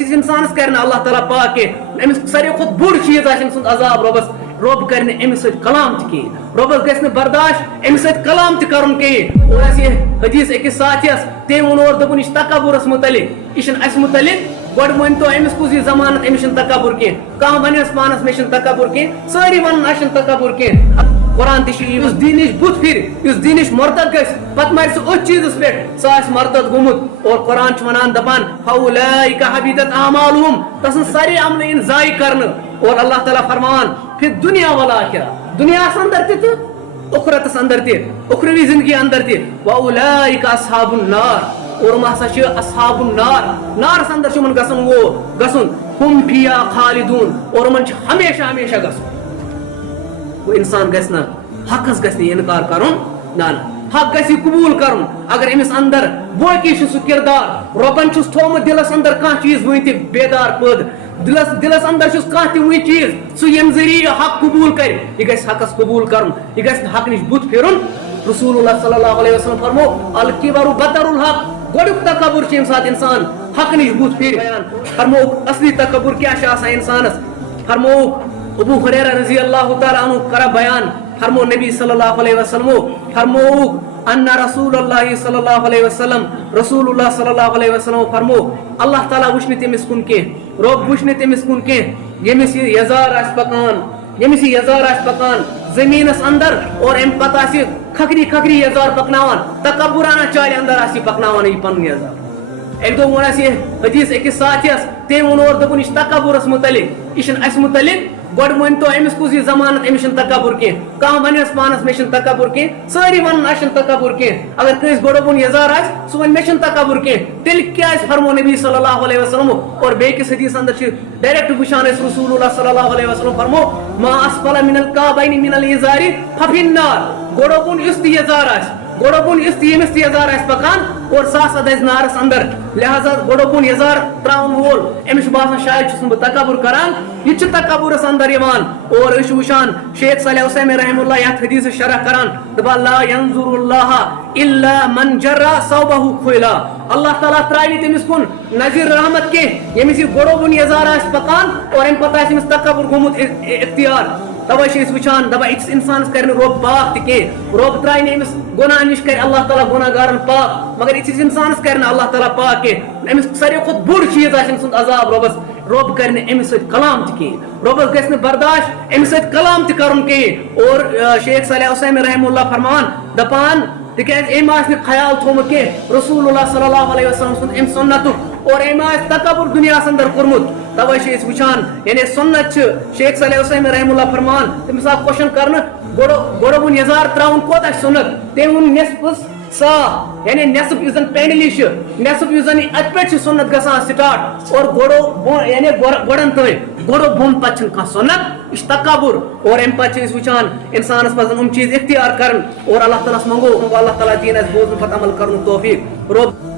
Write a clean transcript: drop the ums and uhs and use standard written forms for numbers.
انسانس کر اللہ تعالیٰ پاک کے امس ساروی کھت بوڑ چیز آم سند عذاب ربس رب کر امس ست کلام تہ ربس گھس برداشت امس ست کلام تہ کرن کہین اور اس یہ حدیث أکس ساتھیس تم وون اور دپن یہ تکبرس متعلق یہ اس متعلق گۄڈٕ ؤنۍ تو أمِس کُس یہِ ضمانت أمِس چھُنہٕ تکبر کینٛہہ کانٛہہ وَنٮ۪س پانس مےٚ چھُنہٕ تکبر کینٛہہ سٲری وَنن اَسہِ چھُنہٕ تکبر کینٛہہ قرآن تہِ چھُ یُس دیٖن نِش بُتھ پھِرِ یُس دیٖن نِش مرتد گژھِ پتہٕ مرِ سُہ أتھۍ چیٖزس پٮ۪ٹھ سُہ آسہِ مرتد گوٚمُت اور قرآن چھُ وَنان دپان فَأُولَٰئِکَ حَبِطَتْ أَعْمَالُهُم تسٕنٛز سارے عملہٕ یِن ضایع کرنہٕ اور اللہ تعالیٰ فرمان فِی الدُنیا والآخرہ دُنیاہس اندر تہِ تہٕ اُخرتس اندر تہِ اُخروی زندگی اندر تہِ وَأُولَٰئِکَ أَصْحَابُ النار اور ہسا اصحاب النار نارس اندر چھ گژھُن ہم فیہا خالدون اور من ہمیشہ ہمیشہ گژھُن وہ انسان گژھِ نہٕ حقس گژھِ نہٕ انکار کرُن نہ حق گژھِ قبول کرُن اگر امس اندر باقی چھُ سُہ کردار رۄبن چھُس تھومُت دلس اندر کانٛہہ چیٖز وُنہِ تہِ بیدار پٲدٕ دلس اندر چھُس کانٛہہ تہِ وُنہِ چیٖز سُہ ییٚمہِ ذٔریعہٕ یہِ حق قبول کرِ یہِ گژھِ حقس قبول کرُن یہِ گژھِ نہٕ حق نِش بُتھ پھِرُن رسول اللہ صلی اللہ علیہ وسلم فرمو الکبر بطر الحق گۄڈُک تکبر چھُ ییٚمہِ ساتہٕ انسان حق نِش بُتھ پھِرِ فرمووُکھ اصلی تکبر کیاہ چھُ آسان انسانس فرمووُکھ ابو ہریرہ رضی اللہ تعالیٰ عنہ کرا بیان فرمو نبی صلی اللہ علیہ وسلم فرمووُکھ ان رسول اللہ صلی اللہ علیہ وسلم رسول اللہ صلی اللہ علیہ وسلم فرمو اللہ تعالیٰ وٕچھِ نہٕ تٔمِس کُن کینٛہہ رۄب وٕچھِ نہٕ تٔمِس کُن کینٛہہ ییٚمِس یہِ یزار آسہِ پکان زمینس اندر اور امہِ پتہٕ آسہِ کھکھری یزار پکناوان تکبرانہ چالہِ اندر آسہِ پکناوان یہِ پنُن یزار اکہِ دۄہ ووٚن اسہِ یہِ حدیث أکِس ساتھیس تٔمۍ ووٚن اور دوٚپُن یہِ چھُ تکبرس متعلق یہِ چھُنہٕ اسہِ متعلق گۄڈٕ ؤنۍ تو أمِس کُس یہِ ضمانت أمِس چھُنہٕ تکبر کینٛہہ کانٛہہ وَنٮ۪س پانس مےٚ چھُنہٕ تکبر کینٛہہ سٲری وَنن اَسہِ چھُنہٕ تکبر کینٛہہ اگر کٲنٛسہِ گۄڈٕ دوٚپُن یزار آسہِ سُہ وَنہِ مےٚ چھُنہٕ تکبر کینٛہہ تیٚلہِ کیازِ فرمو نبی صلی اللہ علیہ وسلم اور بیٚیہِ کِس حدیث اندر چھِ ڈایریکٹ وٕچھان أسۍ رسول اللہ صلی اللہ علیہ وسلم فرمو ما اسفل من الکعبین من الازار ففی النار گۄڈٕ دوٚپُن یُس تہِ یزار آسہِ گۄڈٕ دوٚپُن یُس تہِ ییٚمِس تہِ یزار آسہِ پکان اور سُہ ہسا دَزِ نارس اندر لہذا گۄڈٕ دوٚپُن یزار تراوُن وول أمِس چھُ باسان شاید چھُس نہٕ بہٕ تکبر کران یہِ تہِ چھُ تکبرس اندر یِوان اور أسۍ چھِ وٕچھان شیخ صالح عثیمین رحمہ اللہ یتھ حدیثس شرح کران دپان لا ینظر اللہ الا من جرا ثوبہ خیلا اللہ تعالیٰ تراوِ تٔمِس کُن نظیر رحمت کینٛہہ ییٚمِس یہِ گۄڈٕ دوٚپُن یزار آسہِ پکان اور امہِ پتہٕ آسہِ أمِس تکبر گوٚمُت اختیار توے چھِ أسۍ وٕچھان دپان أکِس انسانس کرِ نہٕ رۄب پاک تہِ کینٛہہ رۄب ترٛایہِ نہٕ أمِس گۄناہ نِش کرِ اللہ تعالیٰ گۄناہ گارن پاک مگر أکِس انسانس کرِ نہٕ اللہ تعالیٰ پاک کینٛہہ أمِس ساروی کھۄتہٕ بوٚڑ چیٖز آسہِ أمۍ سُنٛد عذاب رۄبس رۄب کرِ نہٕ أمِس سۭتۍ کلام تہِ کِہیٖنۍ رۄبس گژھِ نہٕ برداشت أمِس سۭتۍ کلام تہِ کرُن کِہیٖنۍ اور شیخ صالح عثیمین رحمہ اللہ فرمان دپان تِکیازِ أمۍ آسہِ نہٕ خیال تھومُت کینٛہہ رسول اللہ صلی اللہ علیہ وسلم سُنٛد أمۍ سُنتُک اور أمۍ آسہِ تکبر دُنیاہس اندر کوٚرمُت توے چھِ أسۍ وٕچھان یعنی سُنت چھِ شیخ صالح عثیمین رحمہ اللہ فرمان تٔمِس آو کوسچن کرنہٕ گۄڈٕ ووٚن یزار تراوُن کوتاہ چھُ سُنت تٔمۍ ووٚن نٮ۪صفس صاف یعنی نٮ۪صف یُس زن پینڈلی چھِ نٮ۪صف یُس زن اتہِ پٮ۪ٹھ چھِ سُنت گژھان سٹارٹ اور یعنی گۄڈن تانۍ گۄڈٕ بۄن پتہٕ چھُنہٕ کانٛہہ سُنت یہِ چھُ تکبر اور امہِ پتہٕ چھِ أسۍ وٕچھان انسانس پزن یِم چیٖز اختیار کرٕنۍ اور اللہ تعالیٰ ہس منگو اللہ تعالیٰ دِیِن اسہِ بوزنہٕ پتہٕ عمل کرنُک توفیٖق رۄب